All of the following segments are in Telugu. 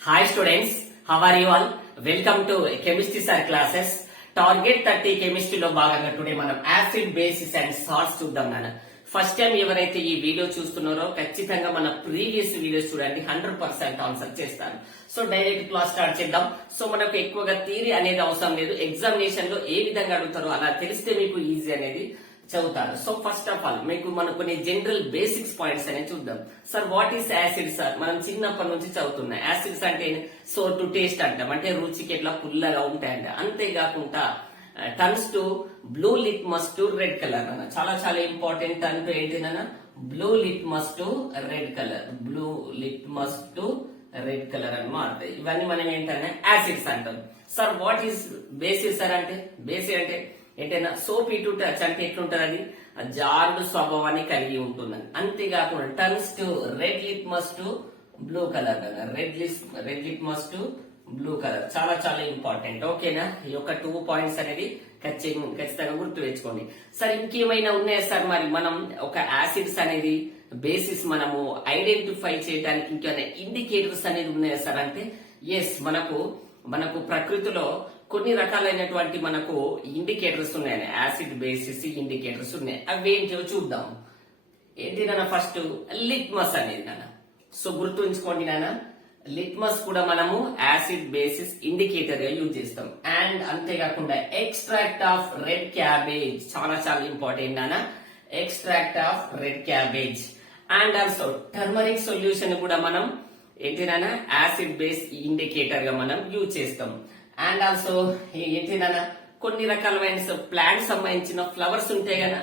Hi students, how are you all? Welcome to Chemistry Sir classes. Target 30 కెమిస్ట్రీలో భాగంగా టుడే మనం యాసిడ్ బేసిస్ అండ్ సాల్ట్స్ చూద్దాం నాన్న. ఫస్ట్ టైం ఎవరైతే ఈ వీడియో చూస్తున్నారో ఖచ్చితంగా మన ప్రీవియస్ వీడియోస్ చూడండి, 100% ఆన్సర్ చేస్తాను. సో డైరెక్ట్ క్లాస్ స్టార్ట్ చేద్దాం. సో మనకు ఎక్కువగా థియరీ అనేది అవసరం లేదు, ఎగ్జామినేషన్ లో ఏ విధంగా అడుగుతారో అలా తెలిస్తే మీకు ఈజీ అనేది చదువుతారు. సో ఫస్ట్ ఆఫ్ ఆల్ మనం కొన్ని జనరల్ బేసిక్స్ పాయింట్స్ అనేది చూద్దాం. Sir what is acid sir? మనం చిన్నప్పటి నుంచి చదువుతున్నాం. యాసిడ్స్ అంటే సో టు టేస్ట్ అంటాం, అంటే రుచికి ఎట్లా పుల్లగా ఉంటాయంట. అంతేకాకుండా turns to blue litmus to red colour అన్న, చాలా చాలా ఇంపార్టెంట్. టర్న్ టు ఏంటిదన్న? Blue litmus to red colour, blue litmus to red colour అని మారుతాయి. ఇవన్నీ మనం ఏంటంటే యాసిడ్స్ అంటాం. Sir what is bases sir అంటే? బేసిక్ అంటే ఏంటైనా సోప్ ఇటు టచ్ అంటే ఎట్లుంటది? అది జారుడు స్వభావాన్ని కలిగి ఉంటుంది. అంతేకాకుండా turns to red litmus to blue colour కదా, red litmus to blue colour, చాలా చాలా ఇంపార్టెంట్. ఓకేనా? ఈ యొక్క 2 పాయింట్స్ అనేది ఖచ్చితంగా గుర్తు తెచ్చుకోండి. సార్ ఇంకేమైనా ఉన్నాయా సార్? మరి మనం ఒక యాసిడ్స్ అనేది బేసిస్ మనము ఐడెంటిఫై చేయడానికి ఇంకేమైనా ఇండికేటర్స్ అనేది ఉన్నాయా సార్ అంటే? ఎస్, మనకు ప్రకృతిలో కొన్ని రకాలైనటువంటి మనకు ఇండికేటర్స్ ఉన్నాయి, యాసిడ్ బేసిస్ ఇండికేటర్స్ ఉన్నాయి. అవి ఏంటో చూద్దాం. ఏంటి నాన్న? ఫస్ట్ లిట్మస్ అనేది నాన్న. సో గుర్తుంచుకోండి నాన్న, లిట్మస్ కూడా మనము యాసిడ్ బేసిస్ ఇండికేటర్ గా యూజ్ చేస్తాం. అండ్ అంతేకాకుండా ఎక్స్ట్రాక్ట్ ఆఫ్ రెడ్ క్యాబేజ్, చాలా చాలా ఇంపార్టెంట్ నాన్న, extract of red cabbage. And also turmeric solution కూడా మనం ఏంటి నాన్న యాసిడ్ బేస్ ఇండికేటర్ గా మనం యూజ్ చేస్తాం. అండ్ ఆల్సో ఏంటిదన్నా కొన్ని రకాలైన ప్లాంట్ సంబంధించిన ఫ్లవర్స్ ఉంటాయి కదా,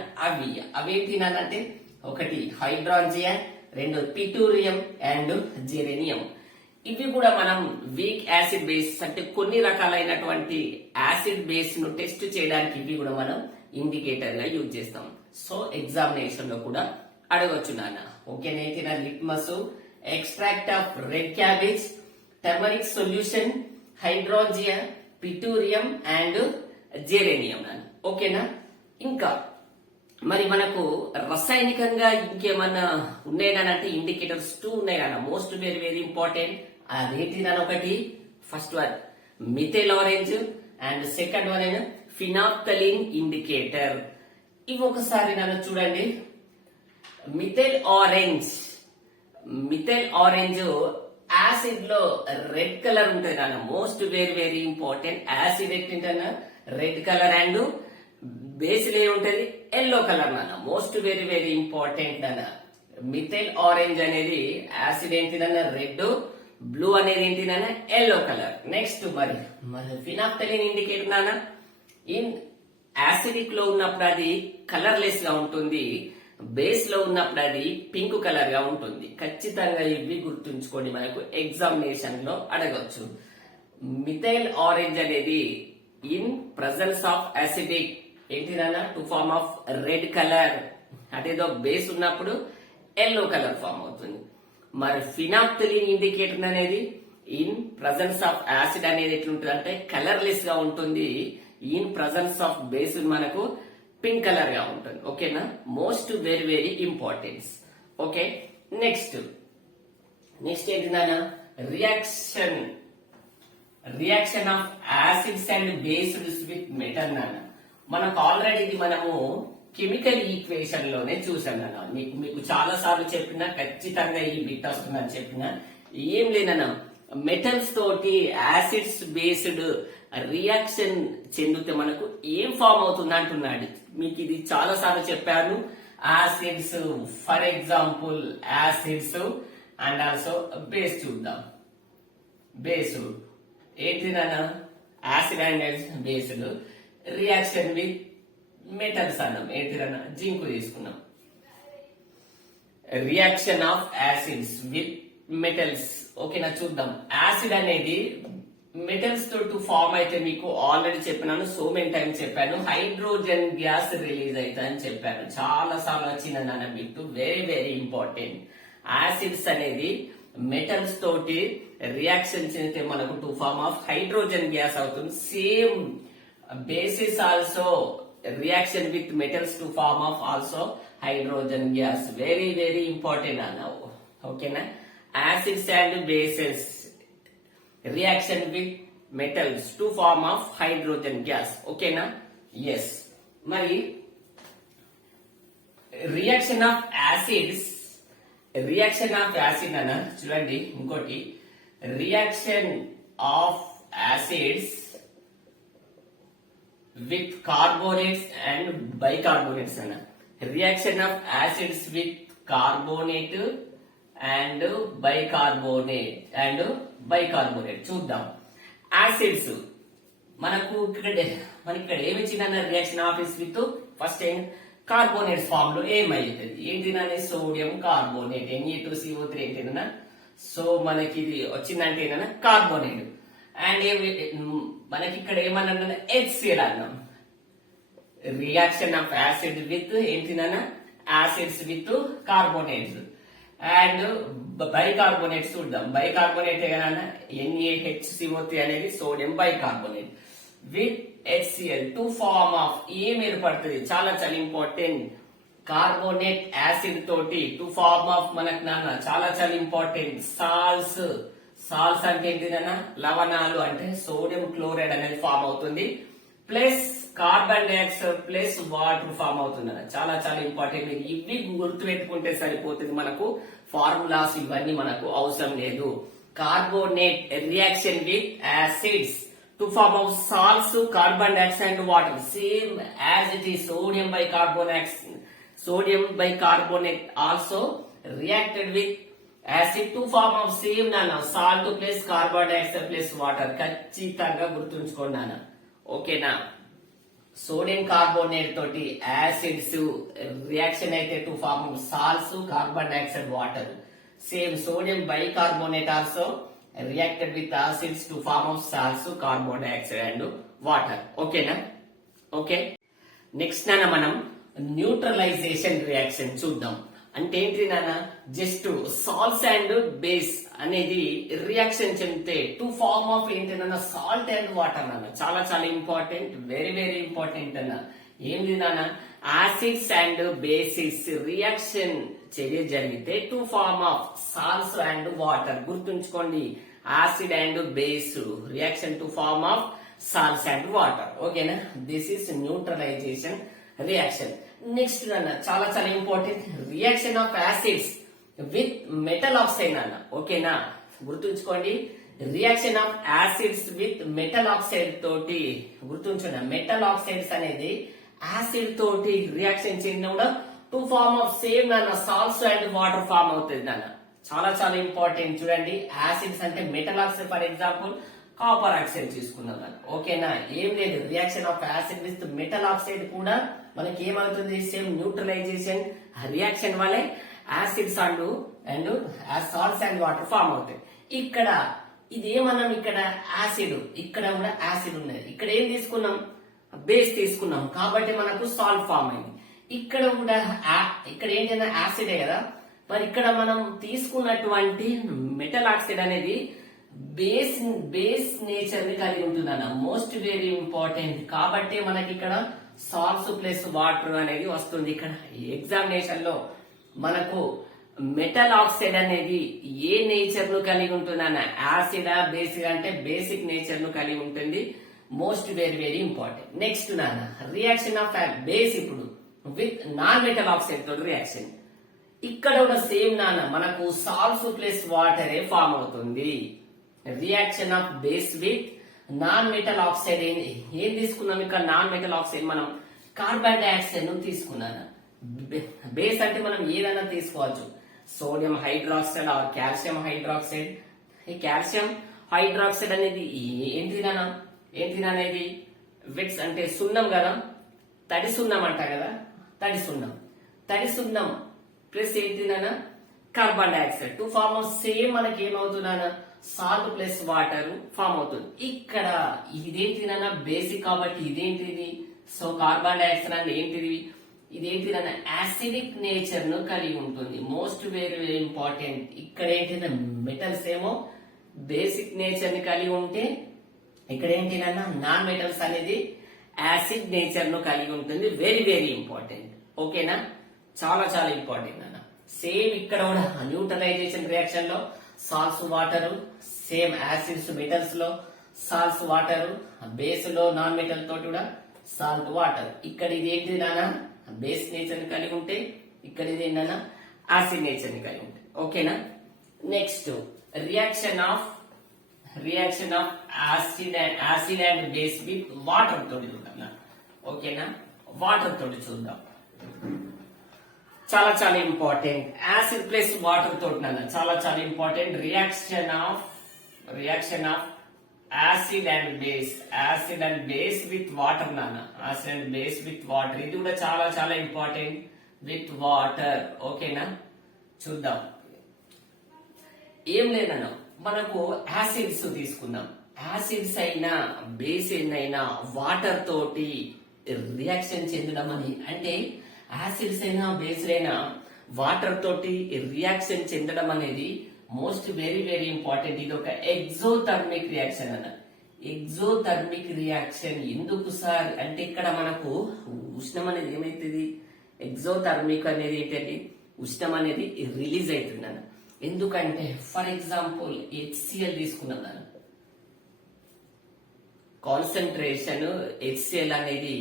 అవేంటి అంటే ఒకటి హైడ్రాంజియా, 2 పిటూరియం అండ్ జెరేనియం. ఇవి కూడా మనం వీక్ యాసిడ్ బేస్ అంటే కొన్ని రకాలైనటువంటి యాసిడ్ బేస్ ను టెస్ట్ చేయడానికి ఇవి కూడా మనం ఇండికేటర్ గా యూజ్ చేస్తాం. సో ఎగ్జామినేషన్ లో కూడా అడగొచ్చు నాన్న. ఓకేనైతే నా litmus, extract of red cabbage, turmeric solution, hydrangea, petunia and geranium. ఓకేనా? ఇంకా మరి మనకు రసాయనికంగా ఇంకేమన్నా ఉన్నాయనంటే ఇండికేటర్స్ 2 ఉన్నాయి. Most very very important. అదేంటి ఒకటి first one methyl orange and second one అయినా ఫినాప్థలిన్ ఇండికేటర్. ఇవి ఒకసారి నన్ను చూడండి. మిథైల్ ఆరెంజ్ యాసిడ్ లో రెడ్ కలర్ ఉంటుంది నాన్న, most very very important. Acid ఏంటన్నా రెడ్ కలర్ అండ్ బేస్ ఏముంటది? ఎల్లో కలర్ నాన్న, మోస్ట్ వెరీ వెరీ ఇంపార్టెంట్ నాన్న. మిథైల్ ఆరెంజ్ అనేది యాసిడ్ ఏంటిదన్న రెడ్, బ్లూ అనేది ఏంటిదన్న ఎల్లో కలర్. నెక్స్ట్ మరి ఫినాప్థలిన్ ఇండికేటర్ నాన్న, ఇన్ యాసిడిక్ లో ఉన్నప్పుడు అది కలర్లెస్ గా ఉంటుంది, బేస్ లో ఉన్నప్పుడు అది పింక్ కలర్ గా ఉంటుంది. ఖచ్చితంగా ఇవి గుర్తుంచుకోండి, మనకు ఎగ్జామినేషన్ లో అడగచ్చు. మిథైల్ ఆరెంజ్ అనేది ఇన్ ప్రజెన్స్ ఆఫ్ యాసిడిక్ ఏంటిదన్నా to form of red colour, అదేదో బేస్ ఉన్నప్పుడు ఎల్లో కలర్ ఫార్మ్ అవుతుంది. మరి ఫినాప్థలిన్ ఇండికేటర్ అనేది ఇన్ ప్రజెన్స్ ఆఫ్ యాసిడ్ అనేది ఎట్లుంటుంది అంటే కలర్లెస్ గా ఉంటుంది, ఇన్ ప్రజెన్స్ ఆఫ్ బేస్ మనకు పింక్ కలర్ గా ఉంటుంది. ఓకేనా? Most very very importance. Okay, next ఏంటిదన్నా reaction of acids and based with metal నాన్న. మనకు ఆల్రెడీ ఇది మనము కెమికల్ ఈక్వేషన్ లోనే చూసాం నాన్న. మీకు చాలా సార్లు చెప్పినా, ఖచ్చితంగా ఈ బిట్ వస్తుందని చెప్పినా ఏం లేదన్నా, మెటల్స్ తోటి యాసిడ్స్ బేస్డ్ రియాక్షన్ చెందితే మనకు ఏం ఫామ్ అవుతుంది అంటున్నాడు. మీకు ఇది చాలా సార్లు చెప్పాను. Acids, for example acids and also base చూద్దాం. బేస్ ఏంటిదన్నా acid and based reaction with metals అన్నాం. ఏంటిదన్నా జింక్ తీసుకున్నాం. Reaction of acids with metals. ఓకేనా? చూద్దాం. యాసిడ్ అనేది మెటల్స్ తో ఫార్మ్ అయితే మీకు ఆల్రెడీ చెప్పినాను, సో మెనీ టైమ్స్ చెప్పాను, హైడ్రోజన్ గ్యాస్ రిలీజ్ అవుతుంది అని చెప్పాను. చాలా సార్లు వచ్చింది నాన్న bit, very very important. Acids అనేది మెటల్స్ తోటి రియాక్షన్ చెందితే మనకు to form of hydrogen gas అవుతుంది. Same bases also reaction with metals to form of also hydrogen gas. Very very important అన్న. ఓకేనా? Acids and bases reaction with metals to form of hydrogen gas. ఓకేనా? ఎస్. మరి రియాక్షన్ ఆఫ్ యాసిడ్ అన్న చూడండి. ఇంకోటి reaction of acids with carbonates and bicarbonates అన్న. Reaction of acids with carbonate and bicarbonate చూద్దాం. యాసిడ్స్ మనకి ఇక్కడ ఏమి ఇచ్చిందన్న reaction of with first carbonates form లో ఏమైతుంది ఏంటినని సోడియం కార్బోనేట్ Na2CO3 ఏంటినా. సో మనకి ఇది వచ్చిందంటే ఏంటన్నా కార్బోనేట్. అండ్ మనకి ఇక్కడ ఏమన్నా HCl అన్నాం. రియాక్షన్ ఆఫ్ యాసిడ్ విత్ ఏంటినా acids with carbonates and bicarbonates చూద్దాం. బైకార్బోనేట్ కదా NaHCO3 అనేది sodium bicarbonate with HCl to form of ఏం ఏర్పడుతుంది చాలా చాలా ఇంపార్టెంట్ కార్బోనేట్ యాసిడ్ తోటి టు ఫార్మ్ ఆఫ్ మనకు నాన్న చాలా చాలా ఇంపార్టెంట్ సాల్స్ అంటే ఏంటిదన్నా లవణాలు అంటే సోడియం క్లోరైడ్ అనేది ఫామ్ అవుతుంది plus carbon dioxide plus water form అవుతుంది. చాలా చాలా ఇంపార్టెంట్. ఇవి గుర్తు పెట్టుకుంటే సరిపోతుంది. మనకు ఫార్ములాస్ ఇవన్నీ మనకు అవసరం లేదు. Carbonate reaction with acids to form of salts, carbon dioxide and water, same as it is sodium bicarbonate also reacted with acid to form of same salt plus carbon dioxide plus water. ఖచ్చితంగా గుర్తుంచుకోండి. ఓకేనా? సోడియం కార్బోనేట్ తోటి యాసిడ్స్ రియాక్షన్ అయితే to form of salts carbon dioxide water. Same sodium bicarbonate also reacted with acids to form of salts, carbon dioxide and water. ఓకేనా? ఓకే. నెక్స్ట్ నాన్న మనం న్యూట్రలైజేషన్ రియాక్షన్ చూద్దాం. అంటే ఏంటి నాన్న జస్ట్ సాల్ట్స్ అండ్ బేస్ అనేది రియాక్షన్ చెందితే టు ఫార్మ్ ఆఫ్ ఏంటన్నా సాల్ట్ అండ్ వాటర్ నాన్న. చాలా చాలా ఇంపార్టెంట్, వెరీ వెరీ ఇంపార్టెంట్ అన్న. ఏంటి నాన్న యాసిడ్స్ అండ్ బేసిస్ రియాక్షన్ చర్య జరిగితే to form of salts and water. గుర్తుంచుకోండి acid and base reaction to form of salts and water. ఓకేనా? This is neutralization reaction. Next అన్న చాలా చాలా important reaction of acids with metal oxide అన్న. ఓకేనా? గుర్తుంచుకోండి reaction of acids with metal oxide తోటి. గుర్తుంచుకోండి మెటల్ ఆక్సైడ్స్ అనేది యాసిడ్ తోటి రియాక్షన్ చెందిన కూడా టు ఫార్మ్ ఆఫ్ సేమ్ నాన్న సాల్ట్స్ అండ్ వాటర్ ఫార్మ్ అవుతుంది నాన్న. చాలా చాలా ఇంపార్టెంట్. చూడండి యాసిడ్స్ అంటే metal oxide for example copper oxide తీసుకున్నాం నాన్న. ఓకేనా? ఏం లేదు reaction of acid with metal oxide కూడా మనకి ఏమవుతుంది సేమ్ న్యూట్రలైజేషన్ రియాక్షన్ వల్లే acids and salts and water form అవుతాయి. ఇక్కడ ఇది ఏమన్నాం ఇక్కడ యాసిడ్ ఇక్కడ కూడా యాసిడ్ ఉన్నది. ఇక్కడ ఏం తీసుకున్నాం బేస్ తీసుకున్నాం కాబట్టి మనకు సాల్ట్ ఫామ్ అయింది. ఇక్కడ కూడా ఇక్కడ ఏంటంటే యాసిడే కదా. మరి ఇక్కడ మనం తీసుకున్నటువంటి మెటల్ ఆక్సైడ్ అనేది బేస్ నేచర్ ని కలిగి ఉంటుంది అన్న. Most very important. కాబట్టి మనకి ఇక్కడ సాల్ట్స్ ప్లస్ వాటర్ అనేది వస్తుంది. ఇక్కడ ఎగ్జామినేషన్ లో మనకు మెటల్ ఆక్సైడ్ అనేది ఏ నేచర్ ను కలిగి ఉంటుంది అన్న యాసిడా బేసిక్ అంటే బేసిక్ నేచర్ ను కలిగి ఉంటుంది. Most very very important. Next నాన్న రియాక్షన్ ఆఫ్ బేస్ ఇప్పుడు విత్ నాన్ మెటల్ ఆక్సైడ్ తోటి రియాక్షన్. ఇక్కడ కూడా సేమ్ నాన్న మనకు సాల్ట్స్ ప్లస్ వాటరే ఫామ్ అవుతుంది. Reaction of base with non metal oxide ఏం తీసుకున్నాం ఇక్కడ నాన్ మెటల్ ఆక్సైడ్ మనం కార్బన్ డైఆక్సైడ్ ను తీసుకున్నాను. బేస్ అంటే మనం ఏదైనా తీసుకోవచ్చు sodium hydroxide or calcium hydroxide. ఈ కాల్షియం హైడ్రాక్సైడ్ అనేది ఏంటిది అనేది విట్స్ అంటే సున్నం కదా, తడి సున్నం అంట కదా. తడి సున్నం ప్లస్ ఏంటిదన్నా carbon dioxide to form of same మనకి ఏమవుతుందన్నా సాల్ట్ ప్లస్ వాటర్ ఫామ్ అవుతుంది. ఇక్కడ ఇదేంటిదన్నా బేసిక్ కాబట్టి ఇదేంటిది సో కార్బన్ డైఆక్సైడ్ అంటే ఏంటిది ఇదేంటిదన్నా యాసిడిక్ నేచర్ ను కలిగి ఉంటుంది. Most very very important. ఇక్కడ ఏంటిదన్నా మెటల్స్ ఏమో బేసిక్ నేచర్ ని కలిగి ఉంటే ఇక్కడ ఏంటిదన్నా నాన్ మెటల్స్ అనేది యాసిడ్ నేచర్ ను కలిగి ఉంటుంది. Very very important. ఓకేనా? చాలా చాలా ఇంపార్టెంట్ అన్న. సేమ్ ఇక్కడ కూడా న్యూట్రలైజేషన్ రియాక్షన్ లో salts water, same acids metals లో సాల్ట్స్ వాటర్, బేస్ లో నాన్ మెటల్ తోటి కూడా సాల్ట్ వాటర్. ఇక్కడ ఇది ఏంటి నానా బేస్ నేచర్ ని కలిగి ఉంటే, ఇక్కడ ఇది ఏంటన్నా యాసిడ్ నేచర్ ని కలిగి ఉంటాయి. ఓకేనా. Next reaction of acid and base with water తోటి చూద్దాం. ఓకేనా, వాటర్ తోటి చూద్దాం. చాలా చాలా ఇంపార్టెంట్. యాసిడ్ ప్లస్ వాటర్ తోటి నాన్న చాలా important. Reaction of acid and base with water నాన్న. Acid and base with water, ఇది కూడా చాలా ఇంపార్టెంట్. With water. ఓకేనా, చూద్దాం. ఏం లేదన్నా, మనకు యాసిడ్స్ తీసుకుందాం. యాసిడ్స్ అయినా బేస్ అయినా వాటర్ తోటి రియాక్షన్ చెందడం అని అంటే, యాసిడ్స్ అయినా బేస్ అయినా వాటర్ తోటి రియాక్షన్ చెందడం అనేది మోస్ట్ వెరీ ఇంపార్టెంట్. ఇది ఒక ఎగ్జోథర్మిక్ రియాక్షన్ అన్న. ఎగ్జోథర్మిక్ రియాక్షన్ ఎందుకు సార్ అంటే, ఇక్కడ మనకు ఉష్ణం అనేది ఏమైతుంది, ఎగ్జోథర్మిక్ అనేది ఏంటంటే ఉష్ణం అనేది రిలీజ్ అవుతుంది అన్న. ఎందుకంటే ఫర్ ఎగ్జాంపుల్ HCl తీసుకున్నాం దాన్ని, కాన్సన్ట్రేషన్ HCl అనేది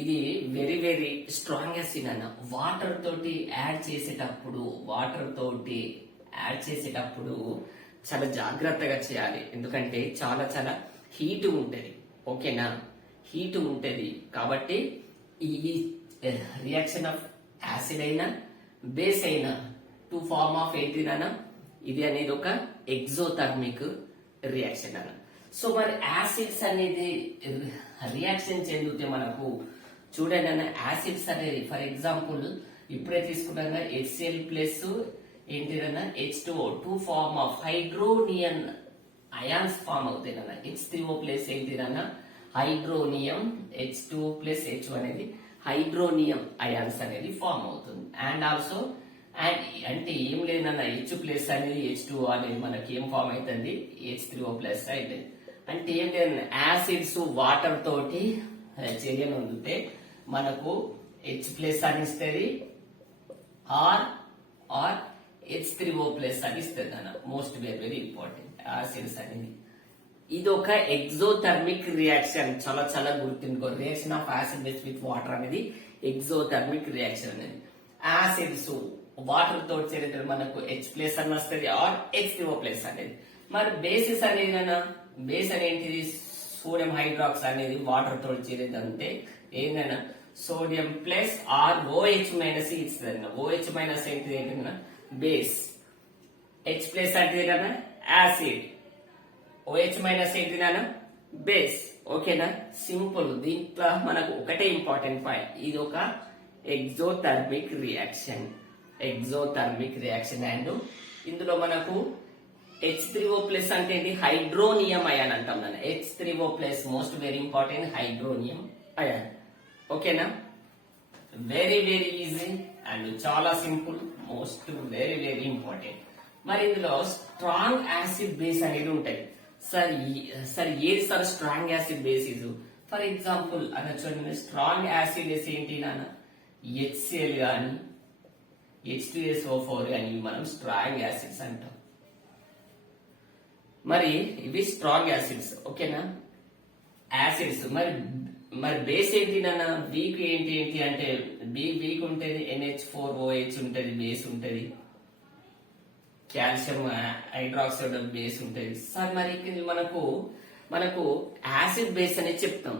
ఇది వెరీ స్ట్రాంగ్ యాసిడ్ అన్న. వాటర్ తోటి యాడ్ చేసేటప్పుడు చాలా జాగ్రత్తగా చేయాలి. ఎందుకంటే చాలా హీట్ ఉంటది. ఓకేనా, హీట్ ఉంటది. కాబట్టి ఈ రియాక్షన్ ఆఫ్ యాసిడ్ అయినా బేస్ అయినా టు ఫార్మ్ ఆఫ్ ఏంటిదన్నా, ఇది అనేది ఒక ఎగ్జోథర్మిక్ రియాక్షన్ అన్న. సో మరి యాసిడ్స్ అనేది రియాక్షన్ చెందితే మనకు చూడండి అన్న, యాసిడ్స్ అనేది ఫర్ ఎగ్జాంపుల్ ఇప్పుడే తీసుకున్నాక HCl ప్లస్ ఏంటిదన్నా H2O, to form of hydronium ions form అవుతాయి అన్న. H3O plus ఏంటిదన్నా hydronium, H2O plus H2 అనేది హైడ్రోనియం అయాన్స్ అనేది ఫార్మ్ అవుతుంది. అండ్ ఆల్సో అంటే ఏం లేదన్న, H ప్లస్ అనేది H2O అనేది మనకి ఏం ఫామ్ అవుతుంది, H3O ప్లస్ అయితే. అంటే ఏం లేదన్న, యాసిడ్స్ వాటర్ తోటి చర్యను పొందితే మనకు H ప్లస్ అని ఇస్తుంది, ఆర్ H3O ప్లస్ అని ఇస్తుంది అన్న. మోస్ట్ వెరీ ఇంపార్టెంట్ యాసిడ్స్ అనేది. ఇది ఒక ఎగ్జోథర్మిక్ రియాక్షన్. చాలా గుర్తుంచుకో. Reaction of acid base with water అనేది ఎగ్జోథర్మిక్ రియాక్షన్ అనేది. యాసిడ్స్ వాటర్ తోటి చేరితే మనకు H ప్లస్ అని వస్తుంది, ఆర్ H3O ప్లస్ అనేది. మరి బేసిస్ అనేది బేస్ అనేది సోడియం హైడ్రాక్స్ అనేది వాటర్ తోటి చేరేది అంటే ఏంటన్నా sodium plus or OH minus ఇస్తుంది. OH మైనస్ ఏంటిదన్నా బేస్, H ప్లస్ అంటే యాసిడ్, OH మైనస్ ఏంటిదన్నా బేస్. ఓకేనా, సింపుల్. దీంట్లో మనకు ఒకటే ఇంపార్టెంట్ పాయింట్, ఇది ఒక ఎగ్జోథర్మిక్ రియాక్షన్. అండ్ ఇందులో మనకు H3O ప్లస్ అంటే ఏంటి, హైడ్రోనియం అయాన్ అంటాం దాన్ని. H3O plus most very important, hydronium ion. ఓకేనా, వెరీ ఈజీ అండ్ చాలా సింపుల్, మోస్ట్ వెరీ ఇంపార్టెంట్. మరి ఇందులో స్ట్రాంగ్ యాసిడ్ బేస్ అనేది ఉంటాయి. సార్ ఏది సార్ స్ట్రాంగ్ యాసిడ్ బేస్? ఇది ఫర్ ఎగ్జాంపుల్ చూడండి, స్ట్రాంగ్ యాసిడ్ బేస్ ఏంటి నాన్న, HCl గాని H2SO4 కానీ మనం స్ట్రాంగ్ యాసిడ్స్ అంటాం. మరి ఇవి స్ట్రాంగ్ యాసిడ్స్. ఓకేనా, యాసిడ్స్. మరి బేస్ ఏంటి నాన్న, వీక్ ఏంటి అంటే వీక్ ఉంటది, NH4OH ఉంటది, బేస్ ఉంటది, కాల్షియం హైడ్రాక్సైడ్ బేస్ ఉంటది. సార్ మరి మనకు యాసిడ్ బేస్ అనేది చెప్తాం.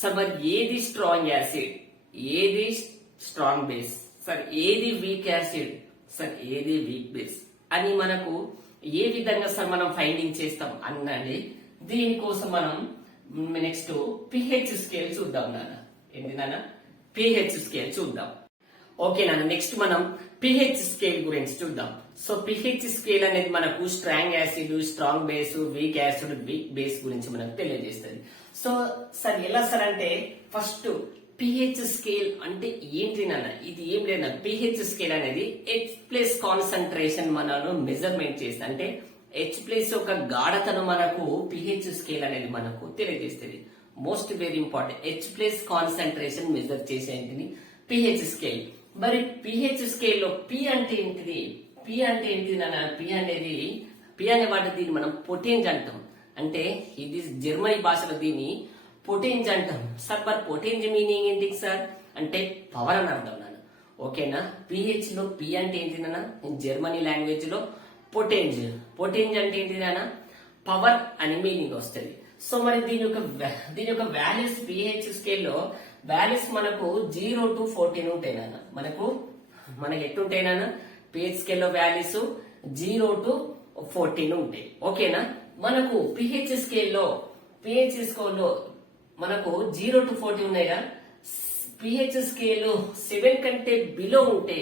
సార్ మరి ఏది స్ట్రాంగ్ యాసిడ్, ఏది స్ట్రాంగ్ బేస్, సార్ ఏది వీక్ యాసిడ్, సార్ ఏది వీక్ బేస్ అని మనకు ఏ విధంగా సార్ మనం ఫైండింగ్ చేస్తాం అన్నది. దీనికోసం మనం నెక్స్ట్ pH స్కేల్ చూద్దాం నాన్న. ఏంటి నాన్న, pH స్కేల్ చూద్దాం. ఓకే నాన్న, నెక్స్ట్ మనం pH స్కేల్ గురించి చూద్దాం. సో pH స్కేల్ అనేది మనకు strong acid, strong base, weak acid, weak base గురించి మనకు తెలియజేస్తుంది. సో సార్ ఎలా సార్ అంటే, ఫస్ట్ pH స్కేల్ అంటే ఏంటి నాన్న, ఇది ఏం లేదు. pH స్కేల్ అనేది H ప్లస్ కాన్సన్ట్రేషన్ మనను మెజర్మెంట్ చేస్తే, అంటే H ప్లస్ యొక్క గాఢతను మనకు pH స్కేల్ అనేది మనకు తెలియజేస్తుంది. Most very important, H plus concentration measure చేసేంటిని pH స్కేల్. మరి pH స్కేల్ లో P అంటే ఏంటిది? P అంటే ఏంటిది నాన్న, P అనేది పి అనే వాటి దీన్ని మనం పొటెంజ్ అంటాం. అంటే ఇది జర్మనీ భాషలో దీన్ని పొటెంజ్ అంటాం. సార్ మరి పొటెంజ్ మీనింగ్ ఏంటి సార్ అంటే పవర్ అని అర్థం నాన్న. ఓకేనా, పిహెచ్ లో పి అంటే ఏంటి నాన్న, జర్మనీ లాంగ్వేజ్ లో పొటెంజ్. పొటెంజ్ అంటే ఏంటి నాన్న, పవర్ అని మీనింగ్ వస్తుంది. సో మరి దీని యొక్క వాల్యూస్ పిహెచ్ స్కేల్లో వాల్యూస్ మనకు 0 to 14 ఉంటాయి నాన్న. మనకి ఎట్టుంటాయి నాన్న, పిహెచ్ స్కేల్లో వాల్యూస్ 0 to 14 ఉంటాయి. ఓకేనా, మనకు పిహెచ్ స్కేల్లో మనకు 0 to 14 ఉన్నాయిగా. పిహెచ్ స్కేల్ 7 కంటే బిలో ఉంటే,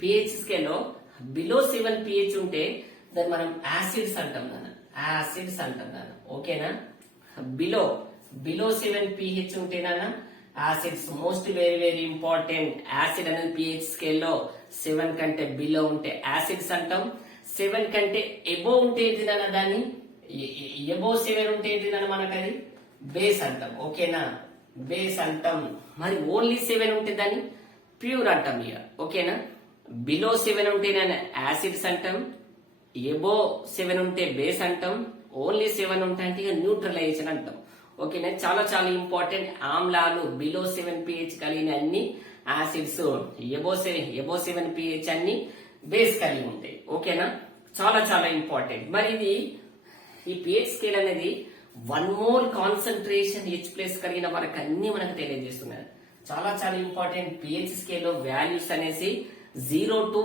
పిహెచ్ స్కేల్లో బిలో 7 పిహెచ్ ఉంటే దాన్ని మనం యాసిడ్స్ అంటాం నాన్న. యాసిడ్స్ అంటాం నాన్న. ఓకేనా, బిలో 7 పిహెచ్ ఉంటే నాన్న acids. Most very very important. Acid అనేది పిహెచ్ స్కేల్లో 7 కంటే బిలో ఉంటే యాసిడ్స్ అంటాం. 7 కంటే ఎబో ఉంటే ఏంటి నాన్న, దాన్ని ఎబో 7 ఉంటే ఏంటి నాన్న మనకు అది బేస్ అంటాం. ఓకేనా, బేస్ అంటాం. మరి ఓన్లీ 7 ఉంటే దాన్ని ప్యూర్ అంటాం ఇక. ఓకేనా, బిలో 7 ఉంటే నేను యాసిడ్స్ అంటాం, ఎబో 7 ఉంటే బేస్ అంటాం, ఓన్లీ 7 ఉంటే అంటే ఇక న్యూట్రలైజేషన్ అంటాం. ఓకేనా, చాలా చాలా ఇంపార్టెంట్. ఆమ్లాలు బిలో 7 పిహెచ్ కలిగిన అన్ని యాసిడ్స్, ఎబో 7 పిహెచ్ అన్ని బేస్ కలిగి ఉంటాయి. ఓకేనా, చాలా చాలా ఇంపార్టెంట్. మరి ఇది ఈ పిహెచ్ స్కేల్ అనేది 1 మోల్ కాన్సన్ట్రేషన్ H+ కలిగిన వరకు అన్ని మనకు తెలియజేస్తున్నారు. చాలా చాలా ఇంపార్టెంట్. పిహెచ్ స్కేల్ లో వాల్యూస్ అనేసి 0 to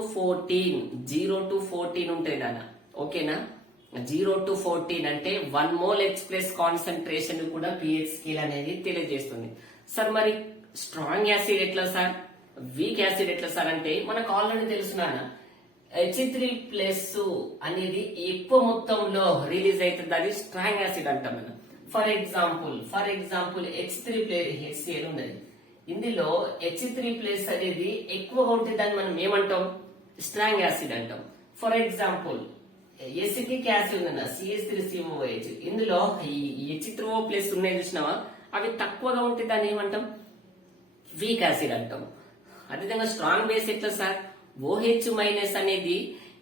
14 ఉంటాయి నాన్న. ఓకేనా, 0 to 14 అంటే 1 మోల్ H+ కాన్సన్ట్రేషన్ కూడా పిహెచ్ స్కేల్ అనేది తెలియజేస్తుంది. సార్ మరి స్ట్రాంగ్ యాసిడ్ ఎట్లా సార్, వీక్ యాసిడ్ ఎట్లా సార్ అంటే మనకు ఆల్రెడీ తెలుసు నాన్న, H3+ అనేది ఎక్కువ మొత్తంలో రిలీజ్ అవుతుంది, అది స్ట్రాంగ్ యాసిడ్ అంటాం మనం. ఫర్ ఎగ్జాంపుల్ HCl ఉన్నది, ఇందులో H3+ అనేది ఎక్కువగా ఉంటే దాన్ని మనం ఏమంటాం, స్ట్రాంగ్ యాసిడ్ అంటాం. ఫర్ ఎగ్జాంపుల్ ఎసిటిక్ యాసిడ్ ఉన్న CH3COOH, ఇందులో ఈ H3O+ ఉన్నాయి చూసినావా, అవి తక్కువగా ఉంటే దాన్ని ఏమంటాం, వీక్ యాసిడ్ అంటాం. అదేవిధంగా స్ట్రాంగ్ బేస్ ఎట్లా సార్, OH- అనేది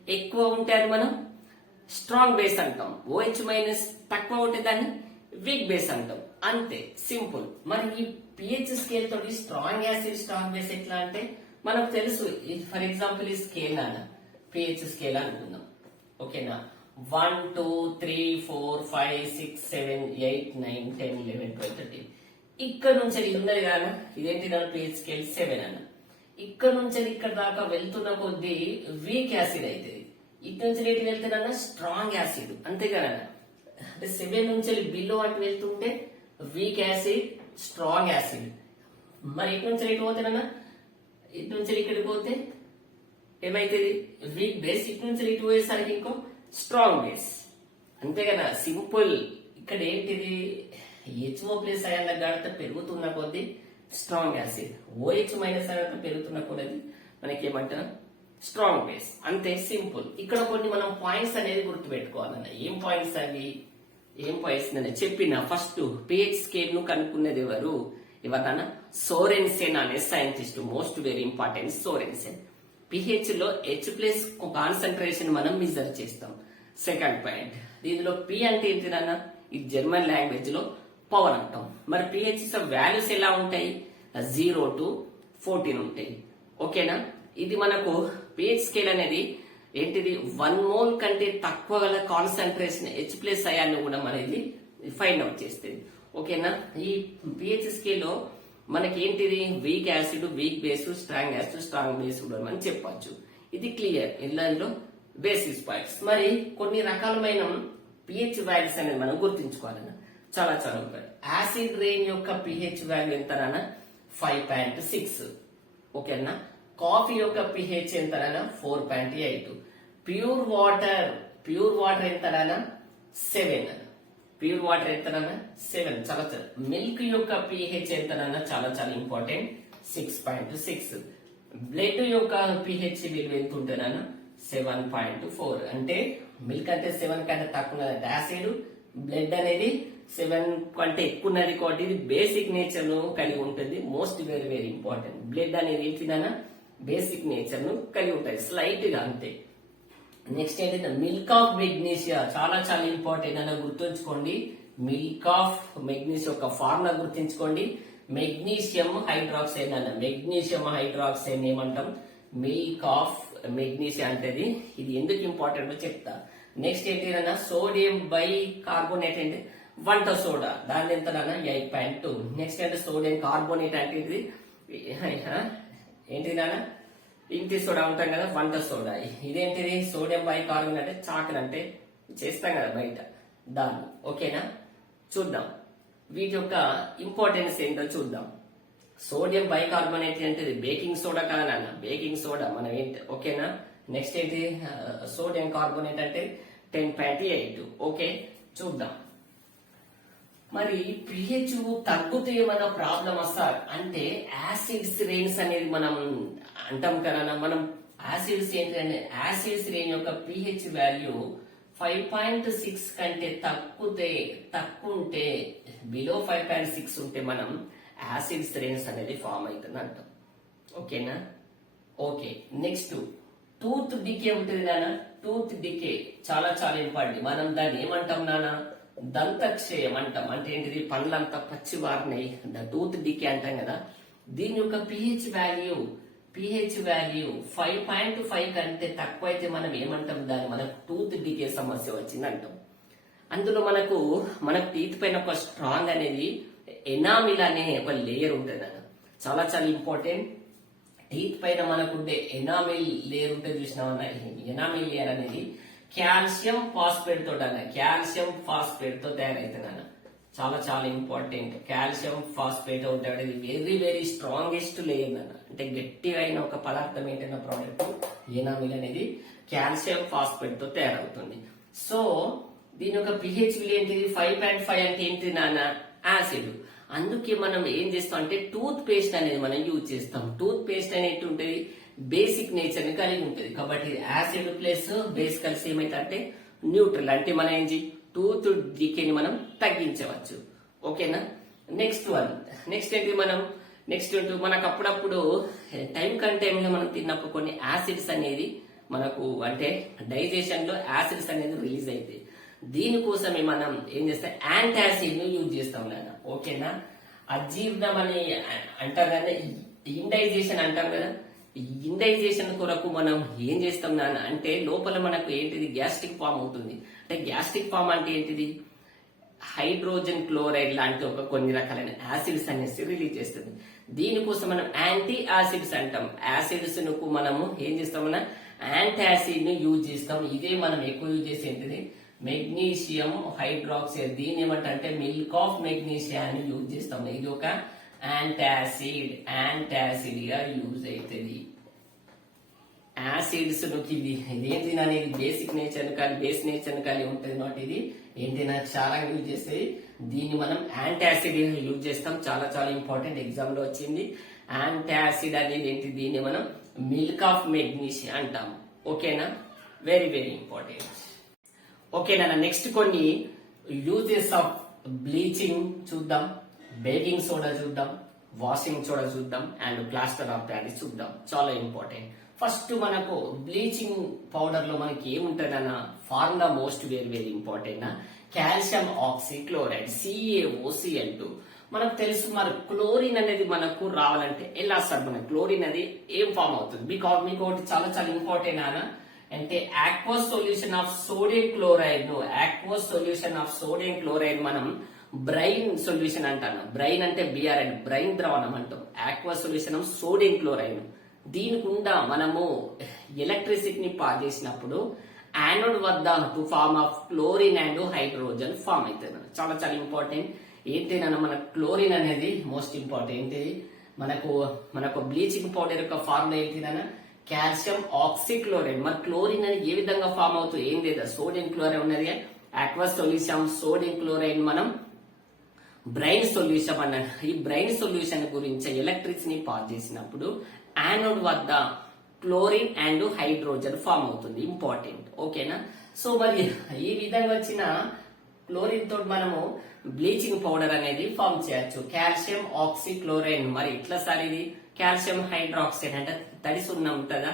ఎక్కువ ఉంటే అది మనం స్ట్రాంగ్ బేస్ అంటాం, OH- తక్కువ ఉంటే దాన్ని వీక్ బేస్ అంటాం. అంతే, సింపుల్. మరి ఈ పిహెచ్ స్కేల్ తోటి స్ట్రాంగ్ యాసిడ్ స్ట్రాంగ్ బేస్ ఎట్లా అంటే మనకు తెలుసు. ఫర్ ఎగ్జాంపుల్ ఈ స్కేల్ నాన్న, పిహెచ్ స్కేల్ అనుకుందాం. ఓకేనా, 1 2 3 4 5 6 7 8 9 10 11 12 13. ఇక్కడ నుంచి ఇది ఉన్నది కదా, ఇదేంటి దాని పిహెచ్ స్కేల్ 7 అన్న. ఇక్కడ నుంచి ఇక్కడ దాకా వెళ్తున్న కొద్దీ వీక్ యాసిడ్ అవుతుంది. ఇటు నుంచి రేటు వెళ్తున్నా స్ట్రాంగ్ యాసిడ్, అంతే కదా. అంటే 7 నుంచి బిలో అటు వెళ్తుంటే వీక్ యాసిడ్, స్ట్రాంగ్ యాసిడ్. మరి ఇటు నుంచి రేటు పోతేనన్నా, ఇటు నుంచి ఇక్కడికి పోతే ఏమైతుంది, వీక్ బేస్. ఇటు నుంచి ఇటు పోయేసరికి ఇంకో స్ట్రాంగ్ బేస్, అంతే కదా, సింపుల్. ఇక్కడ ఏంటిది, HO+ అయాన్ల గాఢత పెరుగుతున్న కొద్దీ స్ట్రాంగ్ యాసిడ్, OH- అయాన్ల పెరుగుతున్న కొద్దీ మనకి ఏమంటారు, స్ట్రాంగ్ బేస్. అంతే, సింపుల్. ఇక్కడ కొన్ని మనం పాయింట్స్ అనేది గుర్తు పెట్టుకోవాలన్న. ఏం పాయింట్స్ అని చెప్పిన. ఫస్ట్ పిహెచ్ స్కేల్ ను కనుక్కున్నది ఎవరన్నా, సోరెన్సెన్ అనే scientist. Most very important, Sorensen. PH లో H+ కాన్సన్ట్రేషన్ మనం మెజర్ చేస్తాం. సెకండ్ పాయింట్, దీనిలో P అంటే ఏంటిదన్నా, ఈ జర్మన్ లాంగ్వేజ్ లో పవర్ అంటాం. మరి పిహెచ్ వాల్యూస్ ఎలా ఉంటాయి, 0 to 14 ఉంటాయి. ఓకేనా, ఇది మనకు పిహెచ్ స్కేల్ అనేది ఏంటిది, 1 మోల్ కంటే తక్కువ గల కాన్సన్ట్రేషన్ H+ అయాన్ని కూడా మనది ఫైండ్ అవుట్ చేస్తుంది. ఓకేనా, ఈ పిహెచ్ స్కేల్ లో మనకి ఏంటిది, weak acid, weak base, strong acid, strong base కూడా మనం చెప్పొచ్చు. ఇది క్లియర్. ఇందులో బేసిస్ పాయింట్స్. మరి కొన్ని రకాలమైన పిహెచ్ వాల్యూస్ అనేది మనం గుర్తించుకోవాలన్న. చాలా చాలా ఉంటాయి. యాసిడ్ రెయిన్ యొక్క పిహెచ్ వాల్యూ ఎంతనా, 5.6. ఓకేనా, కాఫీ యొక్క పిహెచ్ ఎంతనా, 4.8. ప్యూర్ వాటర్ ఎంతనా, 7. ప్యూర్ వాటర్ ఎంతనా, 7. చాలా చాలా. మిల్క్ యొక్క పిహెచ్ ఎంతనా, చాలా చాలా ఇంపార్టెంట్, 6.6. బ్లడ్ యొక్క పిహెచ్ విలువ ఎంత ఉంటేనా, 7.4. అంటే మిల్క్ అంటే 7 కంటే తక్కువ ఉన్నది యాసిడ్, బ్లడ్ అనేది 7 కంటే ఎక్కువ ఉన్నది కాబట్టి ఇది బేసిక్ నేచర్ ను కలిగి ఉంటుంది. Most very very important. Blood అనేది ఏంటిదన్నా, బేసిక్ నేచర్ ను కలిగి ఉంటుంది, స్లైట్ గా అంతే. నెక్స్ట్ ఏంటంటే మిల్క్ ఆఫ్ మెగ్నీషియా, చాలా చాలా ఇంపార్టెంట్ అని గుర్తుంచుకోండి. మిల్క్ ఆఫ్ మెగ్నీషియా యొక్క ఫార్ములా గుర్తుంచుకోండి. మెగ్నీషియం హైడ్రాక్సైడ్ అన్న, మెగ్నీషియం హైడ్రాక్సైడ్ ఏమంటాం, మిల్క్ ఆఫ్ మెగ్నీషియా అంటది. ఇది ఎందుకు ఇంపార్టెంట్ చెప్తా. నెక్స్ట్ ఏంటి సోడియం బై కార్బోనేట్ అంటే వంట సోడా, దాని ఎంత 8.2. నెక్స్ట్ అంటే సోడియం కార్బోనేట్ అంటే ఇది ఏంటిది నాన్న, ఇంటి సోడా ఉంటాం కదా, వంట సోడా. ఇదేంటిది సోడియం బై కార్బోనేట్ అంటే చాకులు అంటే చేస్తాం కదా బయట, దాన్ని. ఓకేనా, చూద్దాం వీటి యొక్క ఇంపార్టెన్స్ ఏంటో చూద్దాం. సోడియం బైకార్బోనేట్ అంటే బేకింగ్ సోడా కదా నాన్న, బేకింగ్ సోడా మనం ఏంటి. ఓకేనా, నెక్స్ట్ ఏంటి సోడియం కార్బోనేట్ అంటే 10.8. ఓకే, చూద్దాం. మరి పిహెచ్ తగ్గితే ఏమైనా ప్రాబ్లం వస్తా అంటే యాసిడ్స్ రేంజ్ అనేది మనం అంటాం కదా. మనం యాసిడ్స్ ఏంటంటే యాసిడ్స్ రేంజ్ యొక్క పిహెచ్ వాల్యూ 5.6 కంటే తక్కువ ఉంటే, బిలో 5.6 ఉంటే మనం యాసిడ్స్ రేంజ్ అనేది ఫామ్ అవుతుంది అంటాం. ఓకేనా, ఓకే. నెక్స్ట్ టూత్ డికే ఉంటుంది నాన్న. టూత్ డికే చాలా చాలా ఇంపార్టెంట్. మనం దాన్ని ఏమంటాం నాన్న, దంతక్షయం అంటాం. అంటే ఏంటిది, పండ్లంతా పచ్చి వారినాయి, టూత్ డికే అంటాం కదా. దీని యొక్క పిహెచ్ వాల్యూ 5.5 కంటే తక్కువ అయితే మనం ఏమంటాం, దాన్ని మనకు టూత్ డికే సమస్య వచ్చింది అంటాం. అందులో మన టీత్ పైన ఒక స్ట్రాంగ్ అనేది ఎనామిల్ అనే ఒక లేయర్ ఉంటుంది అన్న, చాలా చాలా ఇంపార్టెంట్. టీత్ పైన మనకుండే ఎనామిల్ లేయర్ ఉంటుంది చూసినామన్న. ఎనామిల్ లేయర్ అనేది కాల్షియం ఫాస్ఫేట్ తో కాల్షియం ఫాస్ఫేట్ తో తయారైతుంది అన్న, చాలా చాలా ఇంపార్టెంట్. కాల్షియం ఫాస్ఫేట్ ఉంటుంది, ఇది వెరీ వెరీ స్ట్రాంగెస్ట్ లేయర్ అన్న. అంటే గట్టిగా అయిన ఒక పదార్థం ఏంటన్న ప్రోడక్ట్ ఎనామిల్ అనేది కాల్షియం ఫాస్ఫేట్ తో తయారవుతుంది. సో దీని యొక్క పిహెచ్ విలువ ఏంటిది, 5.5 అంటే ఏంటి నాన్న, యాసిడ్. అందుకే మనం ఏం చేస్తాం అంటే టూత్ పేస్ట్ అనేది మనం యూజ్ చేస్తాం. టూత్ పేస్ట్ అనేది ఉంటుంది, బేసిక్ నేచర్ ని కలిగి ఉంటుంది. కాబట్టి యాసిడ్ ప్లస్ బేస్ కలిసి ఏమైతే న్యూట్రల్, అంటే మనం ఏంటి టూత్ డికేని మనం తగ్గించవచ్చు. ఓకేనా, నెక్స్ట్ ఏంటి మనకు అప్పుడప్పుడు టైం కంటైంలో మనం తిన్నప్పుడు కొన్ని యాసిడ్స్ అనేది మనకు అంటే డైజెషన్ లో యాసిడ్స్ అనేది రిలీజ్ అవుతాయి. దీనికోసమే మనం ఏం చేస్తాం, యాంటాసిడ్ ని యూజ్ చేస్తాం నాన్న. ఓకేనా, అజీర్ణం అని అంటాం కదా, ఇండైజేషన్ అంటాం కదా. ఇండైజేషన్ కొరకు మనం ఏం చేస్తాం నాన్న అంటే లోపల మనకు ఏంటిది గ్యాస్ట్రిక్ ఫామ్ అవుతుంది. అంటే గ్యాస్ట్రిక్ ఫామ్ అంటే ఏంటిది, హైడ్రోజన్ క్లోరైడ్ లాంటి కొన్ని రకాలైన యాసిడ్స్ అనేసి రిలీజ్ చేస్తుంది. దీనికోసం మనం యాంటీ యాసిడ్స్ అంటాం. యాసిడ్స్ ను మనము ఏం చేస్తామన్నా యాంటాసిడ్ ని యూజ్ చేస్తాం. ఇదే మనం ఎక్కువ యూజ్ చేసే ఏంటిది మెగ్నీషియం హైడ్రాక్సైడ్. దీని ఏమంటే మిల్క్ ఆఫ్ మెగ్నీషియా అని యూజ్ చేస్తాం. ఇది ఒక యాంటాసిడ్ గా యూజ్ అవుతుంది. యాసిడ్స్ ఇదేంటి అనేది బేసిక్ నేచర్ కానీ బేస్ నేచర్ కానీ ఉంటుంది నాట్. ఇది ఏంటి చాలా యూజ్ చేసేది. దీన్ని మనం యాంటాసిడ్ యూజ్ చేస్తాం. చాలా చాలా ఇంపార్టెంట్, ఎగ్జామ్ లో వచ్చింది. యాంటాసిడ్ అనేది ఏంటి, దీన్ని మనం మిల్క్ ఆఫ్ మెగ్నీషియా అంటాం. ఓకేనా, వెరీ వెరీ ఇంపార్టెంట్. ఓకేనా, నెక్స్ట్ కొన్ని యూజెస్ ఆఫ్ బ్లీచింగ్ చూద్దాం, బేకింగ్ సోడా చూద్దాం, వాషింగ్ సోడా చూద్దాం, అండ్ ప్లాస్టర్ ఆఫ్ ప్యారిస్ చూద్దాం. చాలా ఇంపార్టెంట్. ఫస్ట్ మనకు బ్లీచింగ్ పౌడర్ లో మనకి ఏముంటుందన్న formula most very very important. Calcium oxychloride CaOCl2. మనకు తెలుసు. మరి క్లోరిన్ అనేది మనకు రావాలంటే ఎలా సార్, మన క్లోరిన్ అనేది ఏం ఫామ్ అవుతుంది? మీకు ఒకటి చాలా చాలా ఇంపార్టెంట్ అన్న, అంటే aqueous solution of sodium chloride మనం బ్రైన్ సొల్యూషన్ అంటాను. బ్రైన్ అంటే BRN, బ్రైన్ ద్రవణం అంటాం. Aqueous solution of sodium chloride. దీని గుండా మనము ఎలక్ట్రిసిటీని పాస్ చేసినప్పుడు యానోడ్ వద్ద to form of chlorine and hydrogen form అవుతుంది. చాలా చాలా ఇంపార్టెంట్. ఏంటంటే మన క్లోరిన్ అనేది మోస్ట్ ఇంపార్టెంట్. మనకు బ్లీచింగ్ పౌడర్ యొక్క ఫార్ములా ఏంటిదన్న కాల్షియం ఆక్సిక్లోరైడ్. మరి క్లోరిన్ అనేది ఏ విధంగా ఫామ్ అవుతుంది, ఏం లేదా, సోడియం క్లోరైడ్ ఉన్నది. ఆక్వస్ సొల్యూషన్ సోడియం క్లోరైడ్ మనం బ్రైన్ సొల్యూషన్ అన్నాడు. ఈ బ్రైన్ సొల్యూషన్ గురించి ఎలక్ట్రిసిటీని పాస్ చేసినప్పుడు యానోడ్ వద్ద క్లోరిన్ అండ్ హైడ్రోజన్ ఫామ్ అవుతుంది. ఇంపార్టెంట్. ఓకేనా, సో మరి ఈ విధంగా వచ్చిన క్లోరిన్ తోటి మనము బ్లీచింగ్ పౌడర్ అనేది ఫామ్ చేయొచ్చు. Calcium oxychloride. మరి ఇట్లా సార్ ఇది కాల్షియం హైడ్రాక్సైడ్ అంటే తడి సున్నం ఉంటుందా,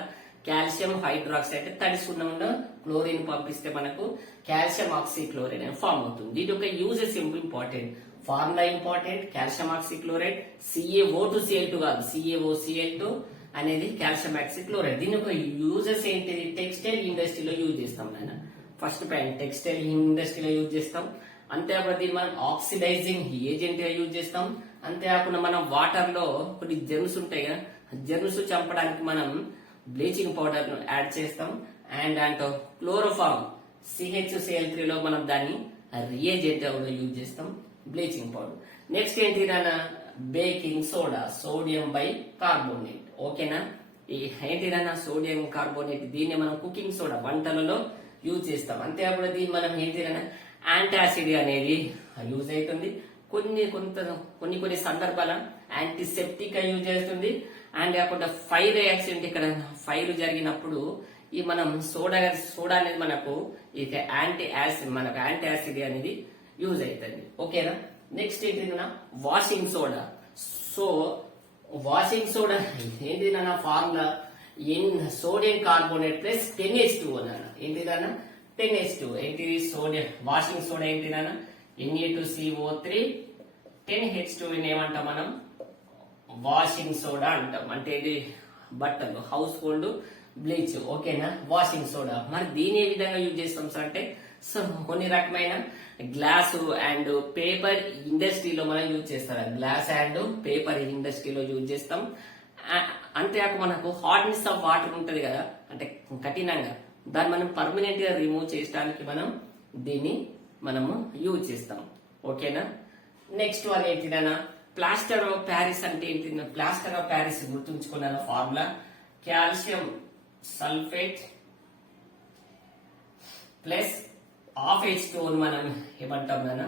కాల్షియం హైడ్రాక్సైడ్ తడిసున్న క్లోరిన్ పంపిస్తే మనకు కాల్షియం ఆక్సిక్లోరైడ్ అని ఫామ్ అవుతుంది. దీని యొక్క uses important, formula important. Calcium oxychloride CaO2Cl2 కాదు, CaOCl2 అనేది కాల్షియం ఆక్సిక్లోరైడ్. దీని యొక్క యూజెస్ ఏంటి? టెక్స్టైల్ ఇండస్ట్రీలో యూజ్ చేస్తాం నాయన. ఫస్ట్ పాయింట్ టెక్స్టైల్ ఇండస్ట్రీలో యూజ్ చేస్తాం. అంతేకాకుండా దీన్ని మనం ఆక్సిడైజింగ్ ఏజెంట్ గా యూజ్ చేస్తాం. అంతేకాకుండా మనం వాటర్ లో కొన్ని జెర్మ్స్ ఉంటాయి కదా, జెర్మ్స్ చంపడానికి మనం బ్లీచింగ్ పౌడర్ ను యాడ్ చేస్తాం. అండ్ అంటే క్లోరోఫార్మ్ CHCl3 లో మనం దాన్ని రియేజెంట్ గా యూజ్ చేస్తాం, బ్లీచింగ్ పౌడర్. నెక్స్ట్ ఏంటి నాన్న? Baking soda, sodium by carbonate. ఓకేనా? ఈ ఏంటి నాన్న? Sodium carbonate. దీన్ని మనం కుకింగ్ సోడా వంటలలో యూజ్ చేస్తాం. అంతేకాకుండా దీన్ని మనం ఏంటి నాన్న? యాంటాసిడ్ అనేది యూజ్ అవుతుంది. కొన్ని సందర్భాల యాంటీసెప్టిక్ గా యూజ్ చేస్తుంది. అండ్ కాకుండా ఫైర్ యాక్సిడెంట్, ఇక్కడ ఫైర్ జరిగినప్పుడు ఈ మనం సోడా అనేది మనకు ఇక యాంటీ యాసిడ్ అనేది యూజ్ అవుతుంది. ఓకేనా? నెక్స్ట్ ఏంటి? Washing soda. So washing soda ఏంటి నాన్న? Formula sodium carbonate plus 10H2O నాన్న. ఏంటి నాన్న? 10H2. ఏంటి సోడియం? వాషింగ్ సోడా ఏంటి నాన్న? Na2CO3 10H2 ఏమంటాం మనం? వాషింగ్ సోడా అంటాం. అంటే ఇది బట్టలు, హౌస్ హోల్డ్ బ్లీచ్. ఓకేనా? Washing soda. మరి దీని ఏ విధంగా యూజ్ చేస్తాం సార్ అంటే, సో కొన్ని రకమైన గ్లాసు అండ్ పేపర్ ఇండస్ట్రీలో మనం యూజ్ చేస్తాం. గ్లాస్ అండ్ పేపర్ ఇండస్ట్రీలో యూజ్ చేస్తాం. అంతేకాక మనకు హార్డ్నెస్ ఆఫ్ వాటర్ ఉంటది కదా, అంటే కఠినంగా, దాన్ని మనం పర్మనెంట్ గా రిమూవ్ చేయడానికి మనం దీన్ని మనము యూజ్ చేస్తాం. ఓకేనా? నెక్స్ట్ వన్ ఏంటిదన్నా? ప్లాస్టర్ ఆఫ్ ప్యారిస్ అంటే ఏంటి? ప్లాస్టర్ ఆఫ్ ప్యారిస్ గుర్తుంచుకున్నాను formula calcium sulphate plus H2O మనం ఏమంటాం నాన్న?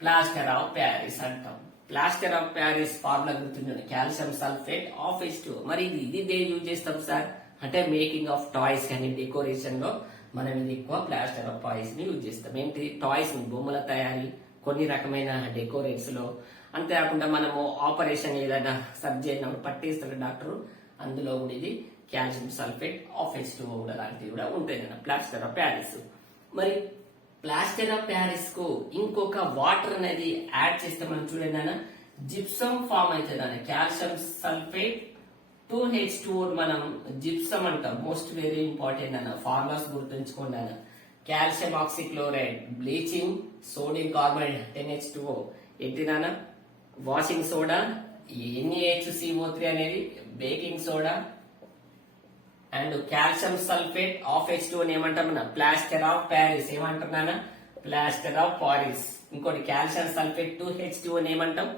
ప్లాస్టర్ ఆఫ్ ప్యారిస్ అంటాం. ప్లాస్టర్ ఆఫ్ ప్యారిస్ ఫార్ములా గుర్తుంటుంది, కాల్షియం సల్ఫేట్ H2O. మరి ఇది యూజ్ చేస్తాం సార్ అంటే మేకింగ్ ఆఫ్ టాయ్స్ కానీ డెకరేషన్ లో మనం ఇది ఎక్కువ ప్లాస్టర్ ఆఫ్ పారిస్ ని యూజ్ చేస్తాం. ఏంటి? టాయ్స్, బొమ్మల తయారీ, కొన్ని రకమైన డెకరేట్స్ లో. అంతేకాకుండా మనము ఆపరేషన్ ఏదైనా సర్జరీ అయినప్పుడు పట్టేస్తాడు డాక్టర్, అందులో కూడా ఇది కాల్షియం సల్ఫేట్ H2O కూడా లాంటివి కూడా ఉంటాయి ప్లాస్టర్ ఆఫ్ ప్యారిస్. మరి ప్లాస్టర్ ఆఫ్ ప్యారిస్ కు ఇంకొక వాటర్ అనేది యాడ్ చేస్తే మనం చూడండి జిప్సమ్ ఫామ్ అవుతుంది. కాల్షియం సల్ఫేట్ 2H2O మనం జిప్సమ్ అంటాం. మోస్ట్ వెరీ ఇంపార్టెంట్ అన్న ఫార్ములాస్ గుర్తుంచుకోండి అన్న. Calcium oxychloride, bleaching, sodium carbonate 10H2O. ఏంటి నాన్న? వాషింగ్ సోడా, NaHCO3 అనేది baking soda, and calcium sulphate H2O ఏమంటాం? Plaster of Paris. ఏమంటున్నానా? Plaster of Paris. ఇంకోటి కాల్షియం సల్ఫేట్ 2H2O ఏమంటాం?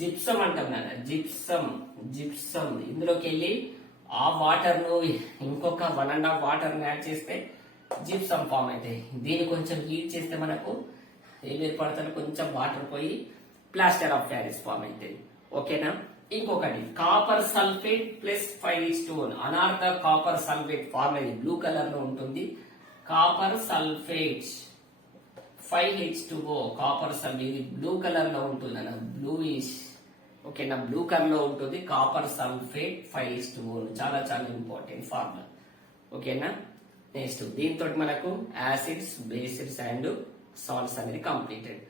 జిప్సమ్ అంటాం నాన్న. జిప్సమ్ ఇందులోకి వెళ్ళి ఆ వాటర్ ను ఇంకొక 1.5 వాటర్ ను యాడ్ చేస్తే జిప్సమ్ ఫామ్ అవుతాయి. దీన్ని కొంచెం హీట్ చేస్తే మనకు ఏం ఏర్పడుతుంది? కొంచెం వాటర్ పోయి ప్లాస్టర్ ఆఫ్ ప్యారిస్ ఫామ్ అవుతుంది. ఓకేనా? ఇంకొకటి కాపర్ సల్ఫేట్ ప్లస్ 5H2O. అనార్క కాపర్ సల్ఫేట్ ఫార్మ్ అయింది, బ్లూ కలర్ లో ఉంటుంది. Copper sulphate 5H2O. Copper sulphate ఇది బ్లూ కలర్ లో ఉంటుంది అన్న, బ్లూయిష్. ఓకేనా? బ్లూ కలర్ లో ఉంటుంది కాపర్ సల్ఫేట్ 5H2O. చాలా చాలా ఇంపార్టెంట్ ఫార్ములా. ఓకేనా? నెక్స్ట్ దీంతో మనకు యాసిడ్స్, బేసిడ్స్ అండ్ సాల్ట్స్ అనేది కంప్లీటెడ్.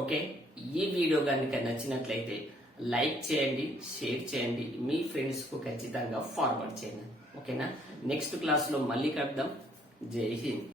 ఓకే, ఈ వీడియో కనుక నచ్చినట్లయితే లైక్ చేయండి, షేర్ చేయండి, మీ ఫ్రెండ్స్ కు ఖచ్చితంగా ఫార్వర్డ్ చేయండి. ఓకేనా? నెక్స్ట్ క్లాస్ లో మళ్ళీ కలుద్దాం. జై హింద్.